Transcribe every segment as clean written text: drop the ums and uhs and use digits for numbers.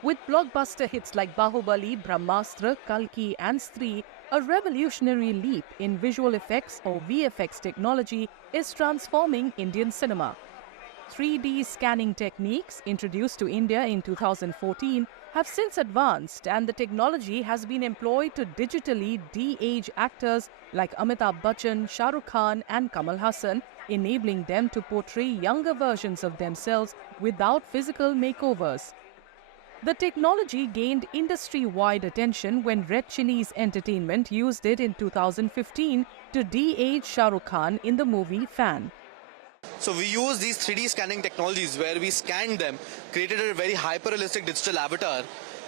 With blockbuster hits like Bahubali, Brahmastra, Kalki, and Stree, a revolutionary leap in visual effects or VFX technology is transforming Indian cinema. 3D scanning techniques, introduced to India in 2014, have since advanced, and the technology has been employed to digitally de-age actors like Amitabh Bachchan, Shah Rukh Khan, and Kamal Hassan, enabling them to portray younger versions of themselves without physical makeovers. The technology gained industry-wide attention when Red Chillies Entertainment used it in 2015 to de-age Shah Rukh Khan in the movie Fan. So we use these 3D scanning technologies where we scanned them, created a very hyper-realistic digital avatar,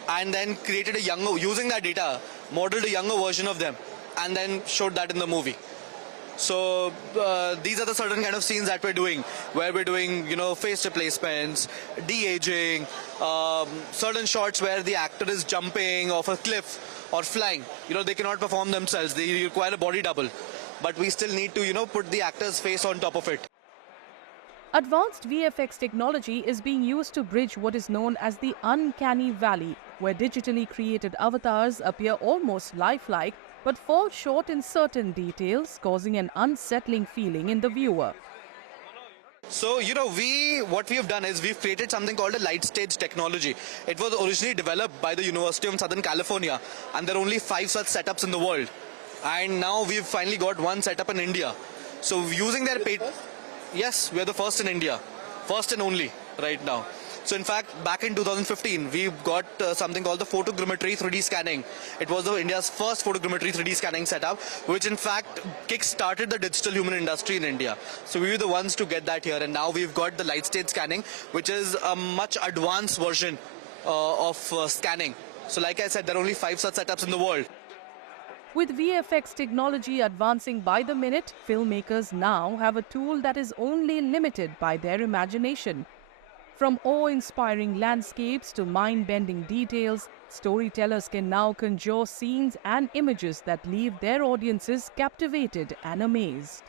and then created a younger, using that data, modeled a younger version of them, and then showed that in the movie. So these are the certain kind of scenes that we're doing, where we're doing, face replacements, de-aging, certain shots where the actor is jumping off a cliff or flying. They cannot perform themselves. They require a body double. But we still need to, put the actor's face on top of it. Advanced VFX technology is being used to bridge what is known as the uncanny valley, where digitally created avatars appear almost lifelike but fall short in certain details, causing an unsettling feeling in the viewer. So, what we have done is we've created something called a light stage technology. It was originally developed by the University of Southern California, and there are only 5 such setups in the world. And now we've finally got one setup in India. So using their yes, we're the first in India. First and only right now. So in fact, back in 2015, we got something called the photogrammetry 3D scanning. It was India's first photogrammetry 3D scanning setup, which in fact kick-started the digital human industry in India. So we were the ones to get that here, and now we've got the light stage scanning, which is a much advanced version of scanning. So like I said, there are only 5 such setups in the world. With VFX technology advancing by the minute, filmmakers now have a tool that is only limited by their imagination. From awe-inspiring landscapes to mind-bending details, storytellers can now conjure scenes and images that leave their audiences captivated and amazed.